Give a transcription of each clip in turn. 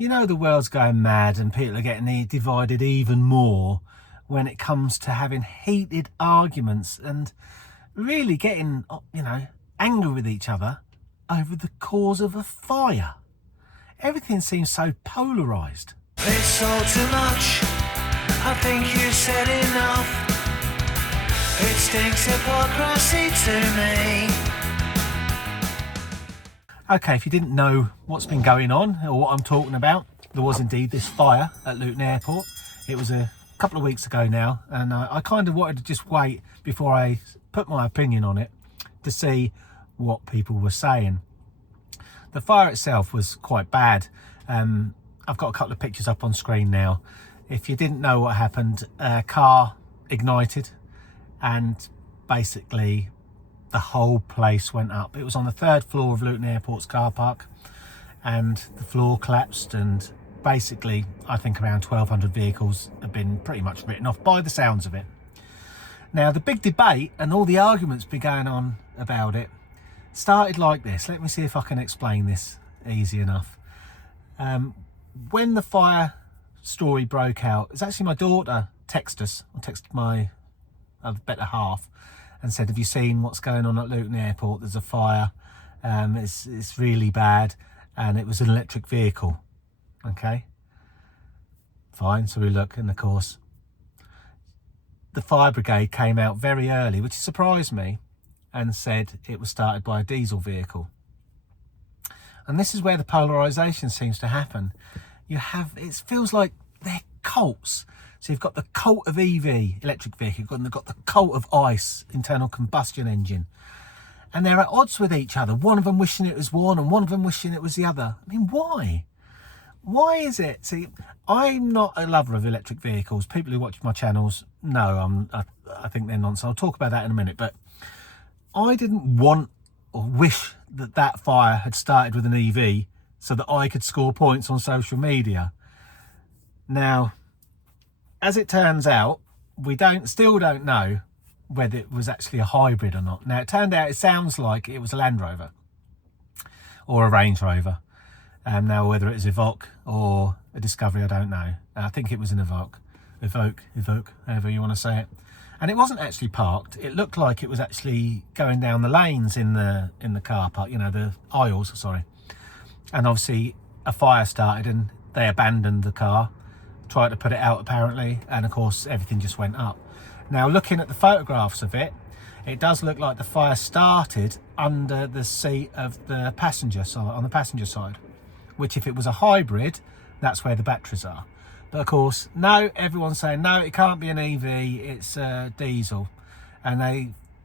You know the world's going mad and people are getting divided even more when it comes to having heated arguments and really getting, angry with each other over the cause of a fire. Everything seems so polarised. It's all too much. I think you said enough. It stinks hypocrisy to me. Okay, if you didn't know what's been going on or what I'm talking about, there was indeed this fire at Luton Airport. It was a couple of weeks ago now, and I kind of wanted to just wait before I put my opinion on it to see what people were saying. The fire itself was quite bad. I've got a couple of pictures up on screen now. If you didn't know what happened, a car ignited and basically the whole place went up. It was on the 3rd floor of Luton Airport's car park, and the floor collapsed, and basically I think around 1,200 vehicles have been pretty much written off by the sounds of it. Now the big debate and all the arguments been going on about it started like this. Let me see if I can explain this easy enough. When the fire story broke out, it's actually my daughter texted my better half and said, have you seen what's going on at Luton Airport? There's a fire, it's really bad, and it was an electric vehicle. Okay, fine, so we look, and of course the fire brigade came out very early, which surprised me, and said it was started by a diesel vehicle. And this is where the polarisation seems to happen. It feels like they're cults. So you've got the cult of EV, electric vehicle, and they've got the cult of ICE, internal combustion engine. And they're at odds with each other. One of them wishing it was one and one of them wishing it was the other. I mean, why? Why is it? See, I'm not a lover of electric vehicles. People who watch my channels know I think they're nonsense. I'll talk about that in a minute. But I didn't want or wish that fire had started with an EV so that I could score points on social media. Now, as it turns out, we still don't know whether it was actually a hybrid or not. Now, it sounds like it was a Land Rover or a Range Rover. Now, whether it was Evoque or a Discovery, I don't know. I think it was an Evoque, however you want to say it. And it wasn't actually parked. It looked like it was actually going down the lanes in the car park, the aisles, sorry. And obviously a fire started and they abandoned the car, tried to put it out apparently, and of course everything just went up. Now, looking at the photographs of it, it does look like the fire started under the seat of the passenger side, on the passenger side, which if it was a hybrid, that's where the batteries are. But of course, no, everyone's saying, no, it can't be an EV, it's diesel. And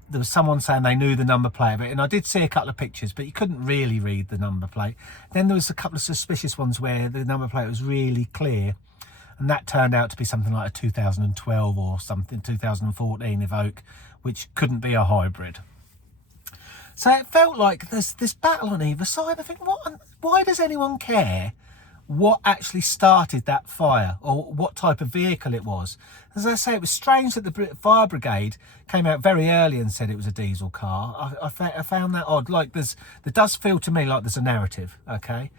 there was someone saying they knew the number plate of it. And I did see a couple of pictures, but you couldn't really read the number plate. Then there was a couple of suspicious ones where the number plate was really clear. And that turned out to be something like a 2012 or something, 2014 Evoque, which couldn't be a hybrid. So it felt like there's this battle on either side. I think, why does anyone care what actually started that fire or what type of vehicle it was? As I say, it was strange that the fire brigade came out very early and said it was a diesel car. I found that odd. Like there does feel to me like there's a narrative, okay?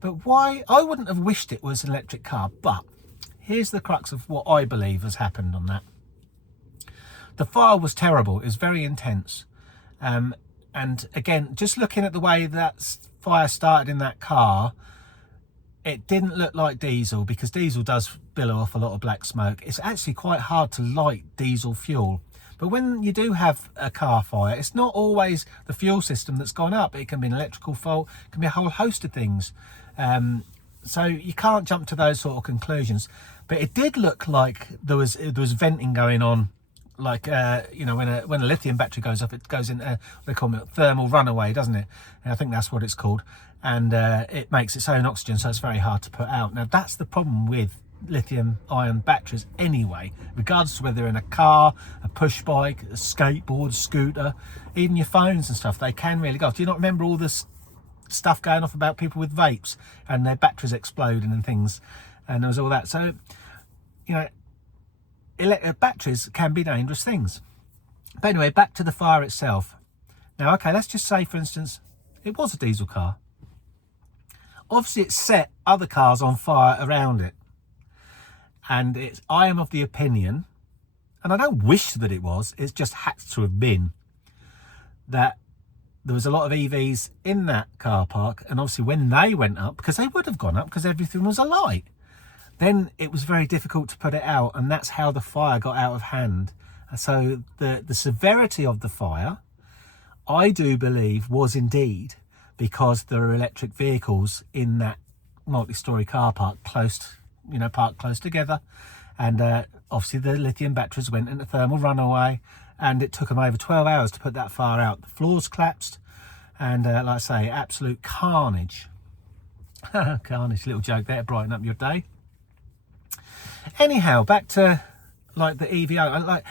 But why? I wouldn't have wished it was an electric car, but here's the crux of what I believe has happened on that. The fire was terrible. It was very intense. And again, just looking at the way that fire started in that car, it didn't look like diesel, because diesel does billow off a lot of black smoke. It's actually quite hard to light diesel fuel. But when you do have a car fire, it's not always the fuel system that's gone up. It can be an electrical fault, it can be a whole host of things. So you can't jump to those sort of conclusions. But it did look like there was venting going on, like when a lithium battery goes off, it goes into, they call it thermal runaway, doesn't it? And I think that's what it's called. And it makes its own oxygen, so it's very hard to put out. Now that's the problem with lithium ion batteries anyway, regardless of whether they're in a car, a push bike, a skateboard, scooter, even your phones and stuff, they can really go off. Do you not remember all this stuff going off about people with vapes and their batteries exploding and things, and there was all that? So batteries can be dangerous things. But anyway, back to the fire itself. Now, okay, let's just say, for instance, it was a diesel car. Obviously it set other cars on fire around it. And I am of the opinion, and I don't wish that it was, it just had to have been, that there was a lot of EVs in that car park, and obviously when they went up, because they would have gone up because everything was alight, then it was very difficult to put it out, and that's how the fire got out of hand. And so the severity of the fire, I do believe, was indeed because there are electric vehicles in that multi-storey car park parked close together, and obviously the lithium batteries went into thermal runaway, and it took them over 12 hours to put that fire out. The floors collapsed, and like I say, absolute carnage. Carnage, little joke there to brighten up your day. Anyhow, back to like the EVO.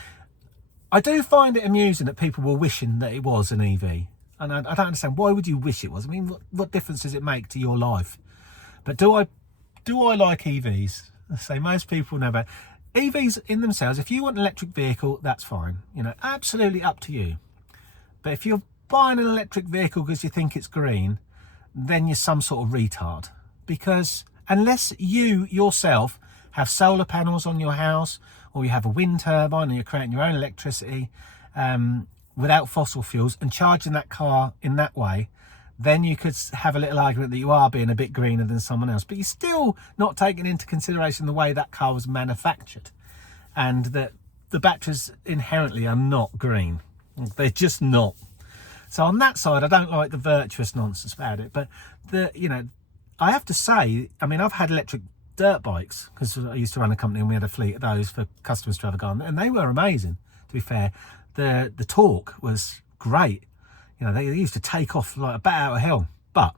I do find it amusing that people were wishing that it was an EV, and I don't understand, why would you wish it was? I mean, what difference does it make to your life? But do I like EVs? I say most people know about EVs in themselves. If you want an electric vehicle, that's fine, absolutely up to you. But if you're buying an electric vehicle because you think it's green, then you're some sort of retard, because unless you yourself have solar panels on your house, or you have a wind turbine and you're creating your own electricity without fossil fuels and charging that car in that way, then you could have a little argument that you are being a bit greener than someone else. But you're still not taking into consideration the way that car was manufactured, and that the batteries inherently are not green. They're just not. So on that side, I don't like the virtuous nonsense about it. But I have to say, I mean, I've had electric dirt bikes because I used to run a company and we had a fleet of those for customers to have a go on, and they were amazing. To be fair, the torque was great. They used to take off like a bat out of hell, but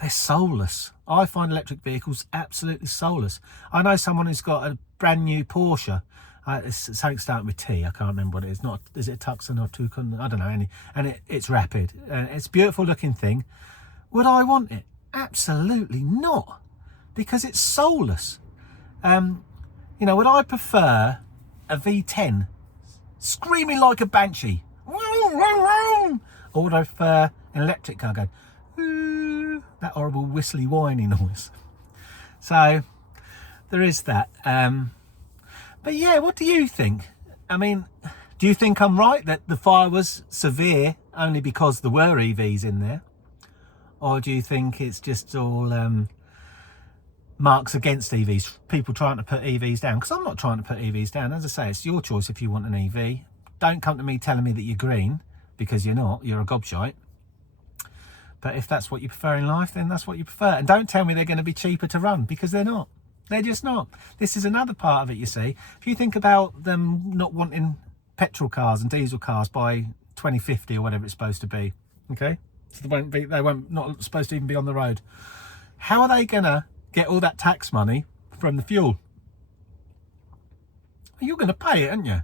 they're soulless. I find electric vehicles absolutely soulless. I know someone who's got a brand new Porsche. It's something starting with T. I can't remember what it is. Is it a Tucson or Tucson? I don't know. And it's rapid. It's a beautiful looking thing. Would I want it? Absolutely not, because it's soulless. Would I prefer a V10 screaming like a banshee, or would I prefer an electric car going that horrible whistly whiny noise? So there is that. But yeah, what do you think? I mean, do you think I'm right that the fire was severe only because there were EVs in there, or do you think it's just all marks against EVs, people trying to put EVs down? Because I'm not trying to put EVs down. As I say, it's your choice if you want an EV. Don't come to me telling me that you're green, because you're not. You're a gobshite. But if that's what you prefer in life, then that's what you prefer. And don't tell me they're going to be cheaper to run, because they're not. They're just not. This is another part of it, you see. If you think about them not wanting petrol cars and diesel cars by 2050 or whatever it's supposed to be, okay? So they won't not supposed to even be on the road. How are they going to get all that tax money from the fuel? You're going to pay it, aren't you?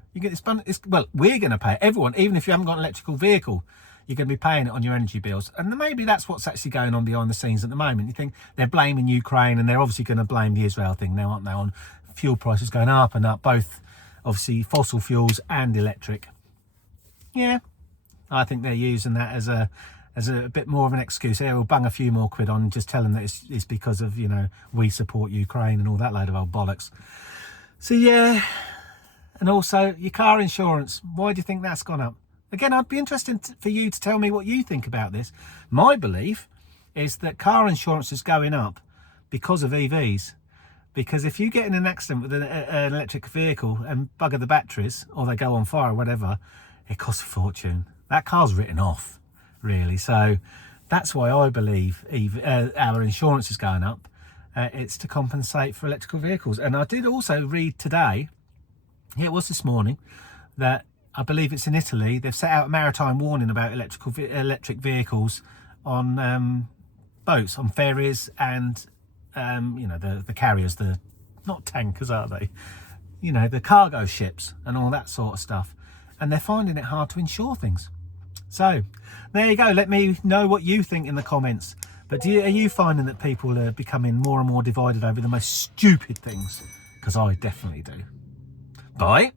Well, we're going to pay it. Everyone, even if you haven't got an electrical vehicle, you're going to be paying it on your energy bills. And maybe that's what's actually going on behind the scenes at the moment. You think they're blaming Ukraine, and they're obviously going to blame the Israel thing now, aren't they, on fuel prices going up and up, both obviously fossil fuels and electric. Yeah, I think they're using that as a bit more of an excuse. We'll bung a few more quid on and just tell them that it's because of, we support Ukraine and all that load of old bollocks. So yeah, and also your car insurance. Why do you think that's gone up? Again, I'd be interested for you to tell me what you think about this. My belief is that car insurance is going up because of EVs. Because if you get in an accident with an electric vehicle and bugger the batteries, or they go on fire or whatever, it costs a fortune. That car's written off, really. So that's why I believe our insurance is going up. It's to compensate for electrical vehicles. And I did also read today, it was this morning, that I believe it's in Italy, they've set out a maritime warning about electric vehicles on boats, on ferries, and the carriers, the not tankers, are they? The cargo ships and all that sort of stuff. And they're finding it hard to insure things. So there you go. Let me know what you think in the comments. But are you finding that people are becoming more and more divided over the most stupid things? Because I definitely do. Bye.